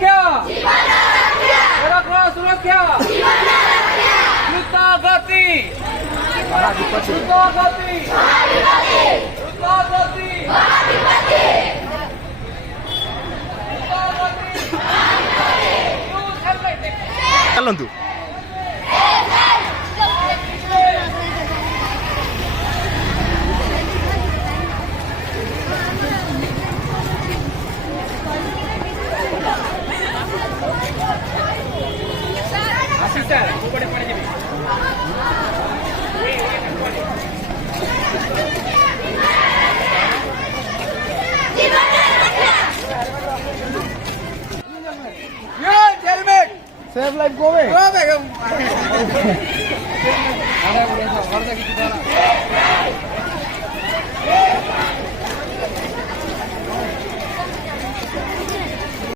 सुरक्षा सुरक्षा द्रुतगति द्रुतगति ଚାଲନ୍ତୁ। Save life, go away. Go away.